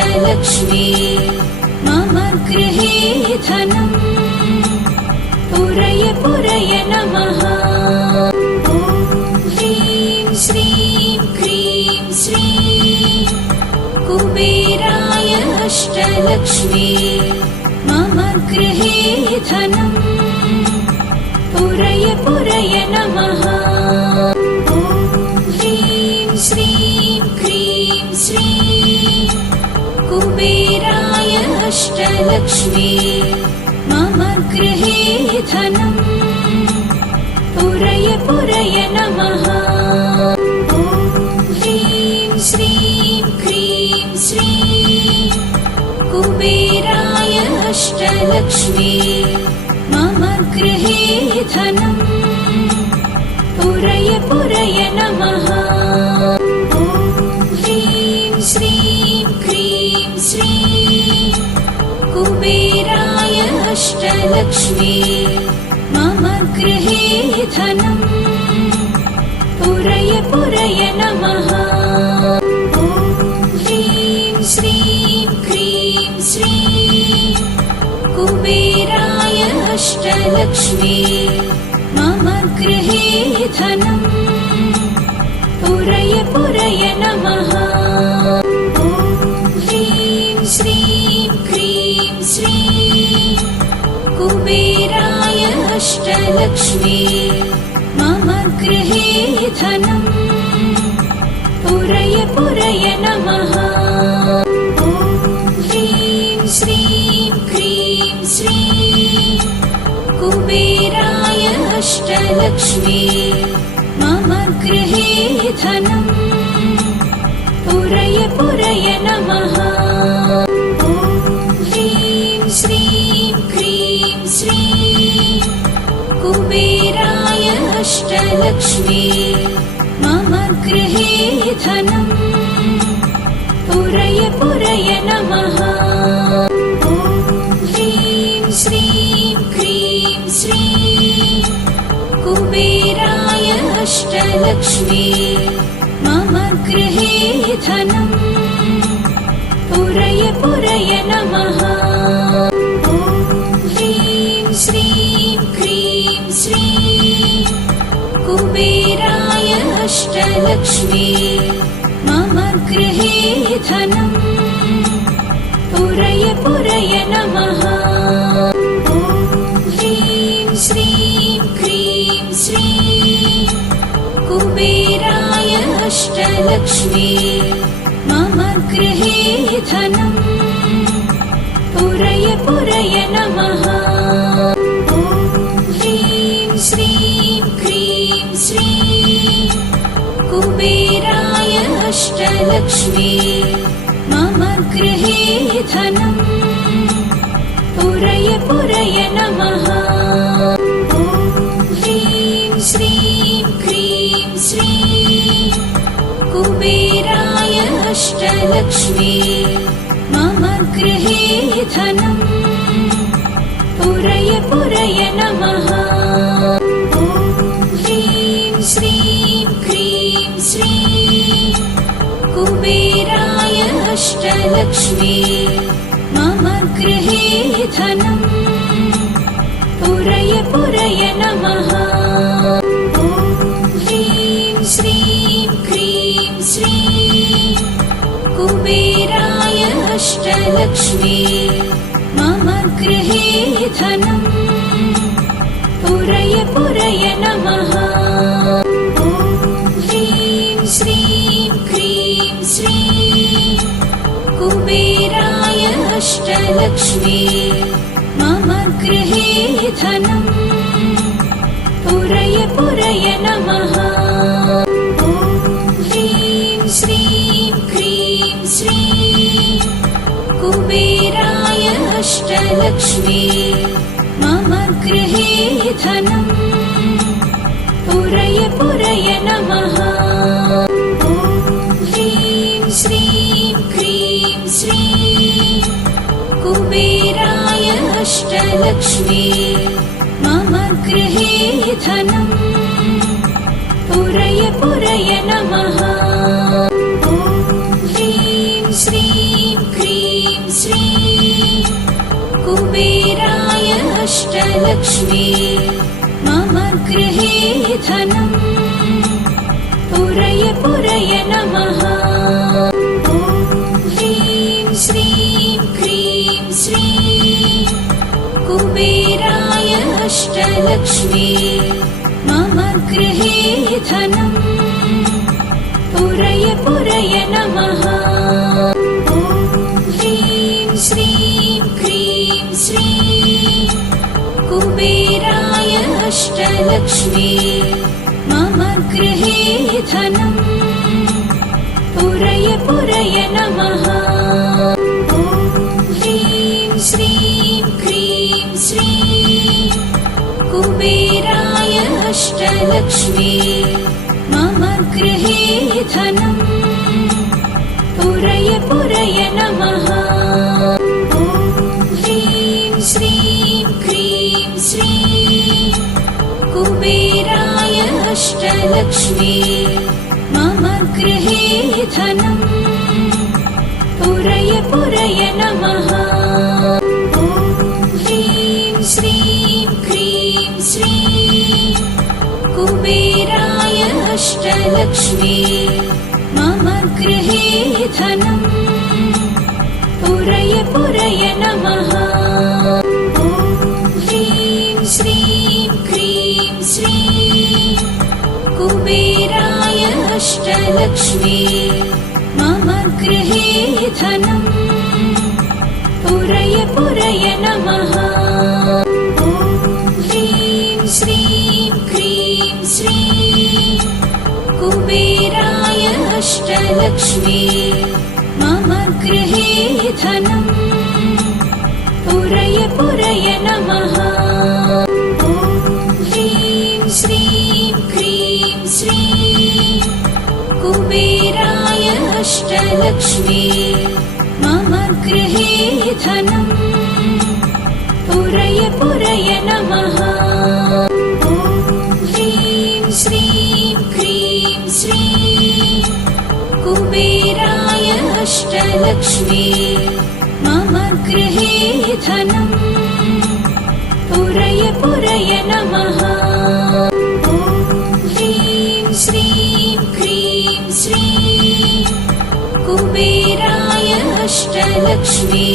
अष्टलक्ष्मी मम गृहे धनम् पुरय पुरय नमः। ॐ ह्रीं श्रीं क्रीं श्रीं कुबेराय अष्टलक्ष्मी मम गृहे धनम् पुरय पुरय नमः। ॐ ह्रीं श्रीं क्रीं श्रीं कुबेराय अष्टलक्ष्मी मम गृहे धनम् पुरय पुरय नमः। ॐ ह्रीं श्रीं क्रीं श्रीं कुबेराय अष्टलक्ष्मी मम गृहे धनम् पुरय पुरय नमः। ॐ ह्रीं श्रीं क्रीं श्रीं कुबेराय अष्टलक्ष्मी मम गृहे धनम् पुरय पुरय नमः। ॐ ह्रीं श्रीं क्रीं श्रीं कुबेराय अष्टलक्ष्मी मम गृहे धनम् पुरय पुरय नमः। ॐ ह्रीं श्रीं क्रीं श्रीं कुबेराय अष्टलक्ष्मी मम गृहे धनम् पुरय पुरय नमः। ॐ ह्रीं श्रीं क्रीं श्रीं कुबेराय अष्टलक्ष्मी मम गृहे धनम् पुरय पुरय नमः। ॐ ह्रीं श्रीं क्रीं श्रीं कुबेराय अष्टलक्ष्मी मम गृहे धनम् पुरय पुरय नमः। ॐ ह्रीं श्रीं क्रीं श्रीं कुबेराय अष्टलक्ष्मी मम गृहे धनम् पुरय पुरय नमः। ॐ ह्रीं श्रीं क्रीं श्रीं कुबेराय अष्टलक्ष्मी मम गृहे धनम् पुरय पुरय नमः। ॐ ह्रीं श्रीं क्रीं श्रीं कुबेराय अष्टलक्ष्मी मम गृहे धनम् पुरय पुरय नमः। ॐ ह्रीं श्रीं क्रीं श्रीं कुबेराय अष्टलक्ष्मी मम गृहे धनम् पुरय पुरय नमः। ॐ ह्रीं श्रीं क्रीं श्रीं कुबेराय अष्टलक्ष्मी मम गृहे धनम् पुरय पुरय नमः। ॐ ह्रीं श्रीं क्रीं श्रीं कुबेराय अष्टलक्ष्मी मम गृहे धनम् पुरय पुरय नमः। ॐ ह्रीं श्रीं क्रीं श्रीं कुबेराय अष्टलक्ष्मी मम गृहे धनम् पुरय पुरय नमः। ॐ ह्रीं श्रीं क्रीं श्रीं कुबेराय अष्टलक्ष्मी मम गृहे धनम् पुरय पुरय नमः। ॐ ह्रीं श्रीं क्रीं श्रीं कुबेराय अष्टलक्ष्मी मम गृहे धनम् पुरय पुरय नमः। ॐ ह्रीं श्रीं क्रीं श्रीं कुबेराय अष्टलक्ष्मी मम गृहे धनम् पुरय पुरय नमः। ॐ ह्रीं श्रीं क्रीं अष्टलक्ष्मी मम गृहे धनम् पुरय पुरय नमः। ॐ ह्रीं श्रीं क्रीं श्रीं कुबेराय अष्टलक्ष्मी मम गृहे धनम् पुरय पुरय नमः। ॐ ह्रीं श्रीं क्रीं श्रीं कुबेराय अष्टलक्ष्मी मम गृहे धनम् पुरय पुरय नमः। ॐ ह्रीं श्रीं क्रीं श्रीं कुबेराय अष्टलक्ष्मी मम गृहे धनम् पुरय पुरय नमः। ॐ ह्रीं श्रीं क्रीं श्रीं कुबेराय अष्टलक्ष्मी मम गृहे धनम् पुरय पुरय नमः। ॐ ह्रीं श्रीं क्रीं श्रीं कुबेराय अष्टलक्ष्मी मम गृहे धनम् पुरय पुरय नमः। ॐ ह्रीं श्रीं क्रीं श्रीं कुबेराय अष्टलक्ष्मी मम गृहे धनम् पुरय पुरय नमः। ॐ ह्रीं श्रीं क्रीं श्रीं कुबेराय अष्टलक्ष्मी मम गृहे धनम् पुरय पुरय नमः। ॐ ह्रीं श्रीं क्रीं श्रीं कुबेराय अष्टलक्ष्मी मम गृहे धनम् पुरय पुरय नमः। ॐ ह्रीं श्रीं क्रीं श्रीं कुबेराय अष्टलक्ष्मी मम गृहे धनम् पुरय पुरय नमः। ॐ ह्रीं श्रीं क्रीं श्रीं कुबेराय अष्टलक्ष्मी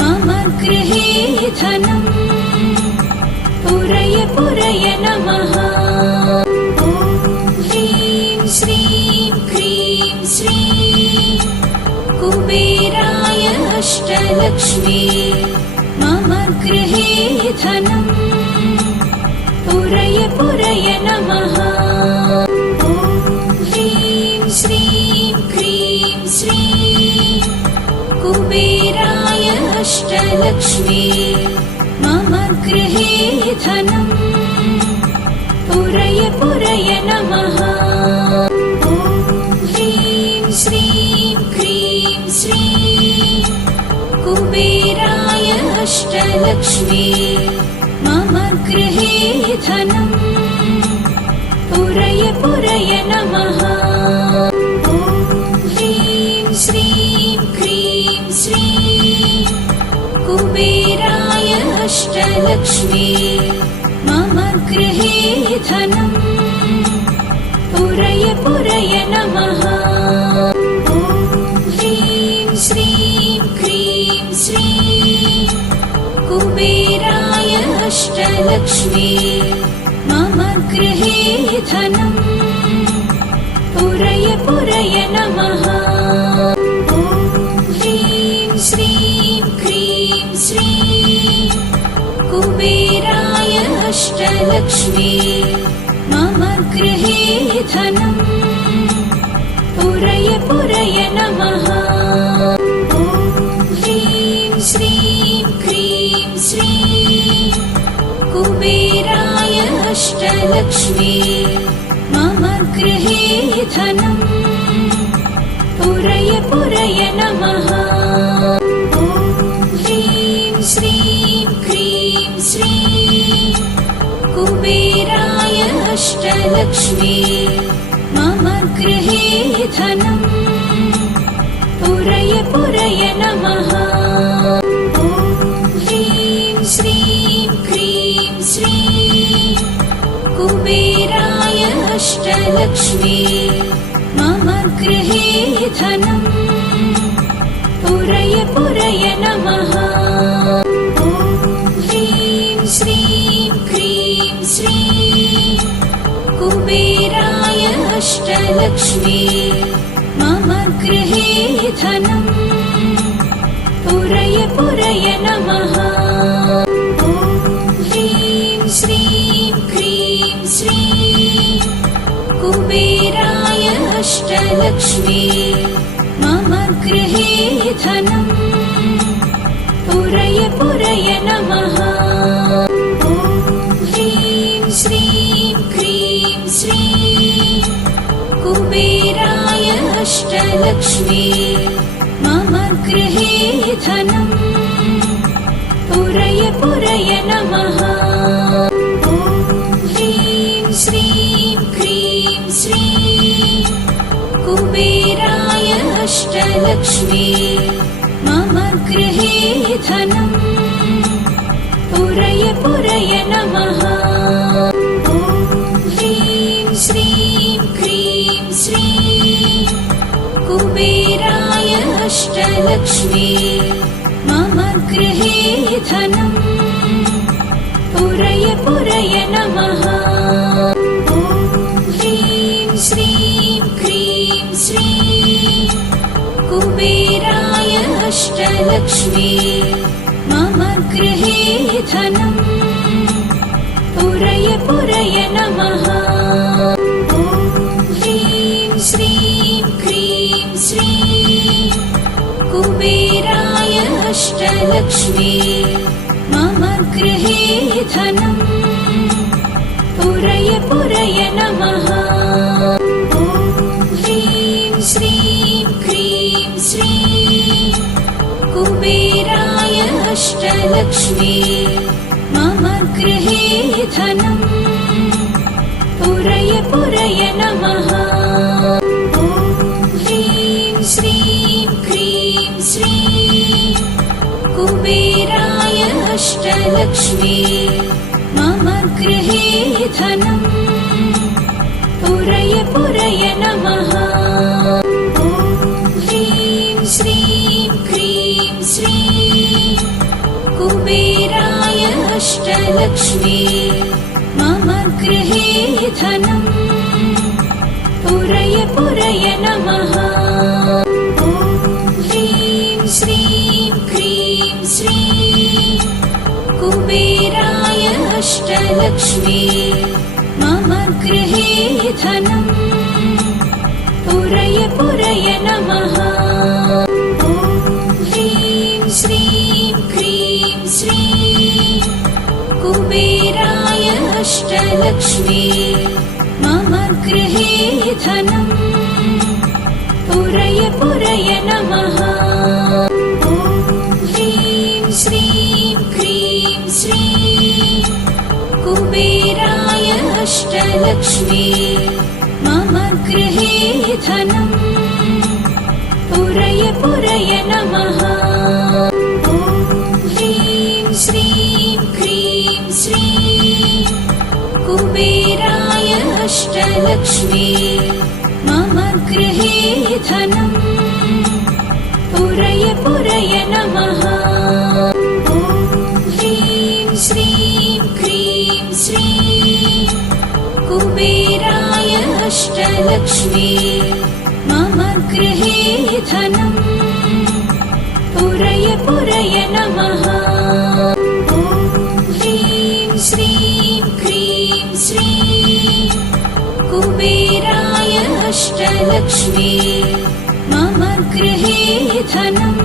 मम गृहे धनम् पुरय पुरय नमः। ॐ ह्रीं श्रीं क्रीं श्रीं कुबेराय अष्टलक्ष्मी मम गृहे धनम् पुरय पुरय नमः। ॐ ह्रीं श्रीं क्रीं श्रीं कुबेराय अष्टलक्ष्मी मम गृहे धनम् पुरय पुरय नमः। ॐ ह्रीं श्रीं क्रीं श्रीं कुबेराय अष्टलक्ष्मी मम गृहे धनम् पुरय पुरय नमः। ॐ ह्रीं श्रीं क्रीं श्रीं कुबेराय अष्टलक्ष्मी मम गृहे धनम् पुरय पुरय नमः। ॐ ह्रीं श्रीं क्रीं श्रीं कुबेराय अष्टलक्ष्मी मम गृहे धनम् पुरय पुरय नमः। ॐ ह्रीं श्रीं क्रीं श्रीं कुबेराय अष्टलक्ष्मी मम गृहे धनम् पुरय पुरय नमः। ॐ ह्रीं श्रीं क्रीं श्रीं कुबेराय अष्टलक्ष्मी मम गृहे धनम् पुरय पुरय नमः। ॐ ह्रीं श्रीं क्रीं श्रीं कुबेराय अष्टलक्ष्मी मम गृहे धनम् पुरय पुरय नमः। ॐ ह्रीं श्रीं क्रीं अष्टलक्ष्मी मम गृहे धनम् पुरय पुरय नमः। ॐ ह्रीं श्रीं क्रीं श्रीं कुबेराय अष्टलक्ष्मी मम गृहे धनम् पुरय पुरय नमः। ॐ ह्रीं श्रीं क्रीं श्रीं कुबेराय अष्टलक्ष्मी मम गृहे धनम् पुरय पुरय नमः। ॐ ह्रीं श्रीं क्रीं श्रीं कुबेराय अष्टलक्ष्मी मम गृहे धनम् पुरय पुरय नमः। ॐ ह्रीं श्रीं क्रीं श्रीं कुबेराय अष्टलक्ष्मी मम गृहे धनम् पुरय पुरय नमः। ॐ ह्रीं श्रीं क्रीं श्रीं कुबेराय अष्टलक्ष्मी मम गृहे धनम् पुरय पुरय नमः। ॐ ह्रीं श्रीं क्रीं श्रीं कुबेराय अष्टलक्ष्मी मम गृहे धनम् पुरय पुरय नमः। ॐ ह्रीं श्रीं क्रीं श्रीं कुबेराय अष्टलक्ष्मी मम गृहे धनम् पुरय पुरय नमः। ॐ ह्रीं श्रीं क्रीं श्रीं कुबेराय अष्टलक्ष्मी मम गृहे धनम् पुरय पुरय नमः। ॐ ह्रीं श्रीं क्रीं श्रीं कुबेराय अष्टलक्ष्मी मम गृहे धनम् पुरय पुरय नमः। ॐ ह्रीं श्रीं क्रीं श्रीं कुबेराय अष्टलक्ष्मी मम गृहे धनम् पुरय पुरय नमः। ॐ ह्रीं श्रीं क्रीं श्रीं कुबेराय अष्टलक्ष्मी मम गृहे धनम् पुरय पुरय नमः। ॐ ह्रीं श्रीं क्रीं श्रीं कुबेराय अष्टलक्ष्मी मम गृहे धनम् पुरय पुरय नमः। ॐ ह्रीं श्रीं क्रीं श्रीं कुबेराय अष्टलक्ष्मी मम गृहे धनम् पुरय पुरय नमः। ॐ ह्रीं श्रीं क्रीं श्रीं कुबेराय अष्टलक्ष्मी मम गृहे धनम् पुरय पुरय नमः। ॐ ह्रीं श्रीं क्रीं श्रीं कुबेराय अष्टलक्ष्मी मम गृहे धनम् पुरय पुरय नमः। ॐ ह्रीं श्रीं क्रीं श्रीं कुबेराय अष्टलक्ष्मी मम गृहे धनम्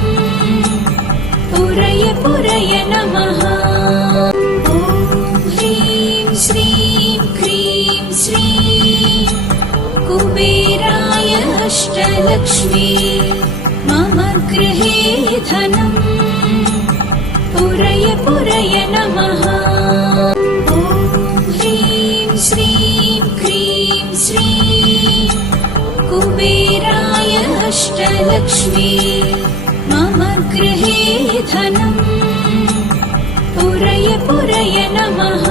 पुरय पुरय नमः। ॐ ह्रीं श्रीं क्रीं श्रीं कुबेराय अष्टलक्ष्मी मम गृहे धनम् पुरय पुरय नमः। ॐ ह्रीं श्रीं क्रीं श्रीं कुबेराय अष्टलक्ष्मी मम गृहे धनम् पुरय पुरय नमः।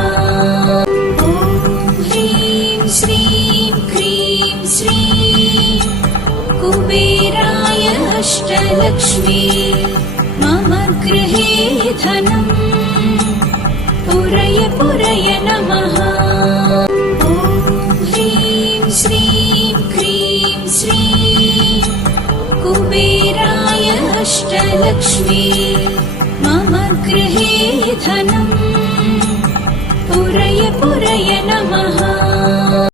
ॐ ह्रीं श्रीं क्रीं धनम् पुरय पुरय नमः। ॐ ह्रीं श्रीं क्रीं श्रीं कुबेराय अष्टलक्ष्मी मम गृहे धनम् पुरय पुरय नमः।